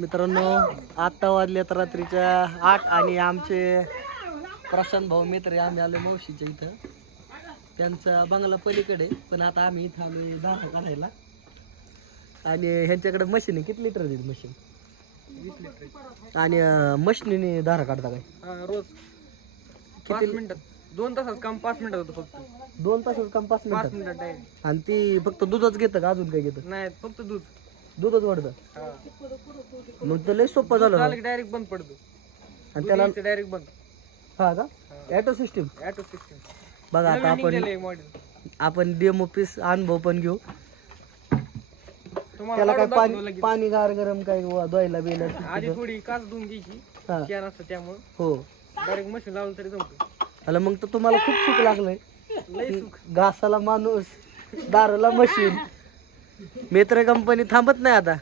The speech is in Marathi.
मित्रांनो आत्ता वाजल्यात रात्रीच्या 8 आणि आमचे प्रशांत भाऊ मित्र आम्ही आलो मावशीच्या इथं. त्यांचा बंगला पलीकडे, पण आता आम्ही इथं आलो धारा काढायला. आणि ह्यांच्याकडे मशीन आहे. किती लिटर देईल मशीन? 20 लिटर. आणि मशीनीने धारा काढता काय? रोज 5 मिनिटात. 2 तासात काम 5 मिनिटात होतं फक्त. 2 तासाचं काम 5 5 मिनिटात. मिनिटात डायरेक्ट. आणि ती फक्त दूधच घेतं का अजून काय घेतं? नाही फक्त दूध. दूधच वाढतं. हा. मग तर लय सोपं झालं. झालं की डायरेक्ट बंद पडतो. आणि त्याला डायरेक्ट बंद. हा का ॲटो सिस्टीम? Auto system. बघा आता आपण डेमो पीस अनुभव पण घेऊ. त्याला काय पाणी गार गरम काय धुवायला बिल आधी थोडी काच धुवून घ्यायची. शेण असतं त्यामुळे हो. डायरेक्ट मशीन लावलं तरी जमतं. अला मग तर तुम्हाला खूप सुख लागलंय. लय सुख. घासाला माणूस, दाराला मशीन. मित्र कंपनी थांबत नाही आता.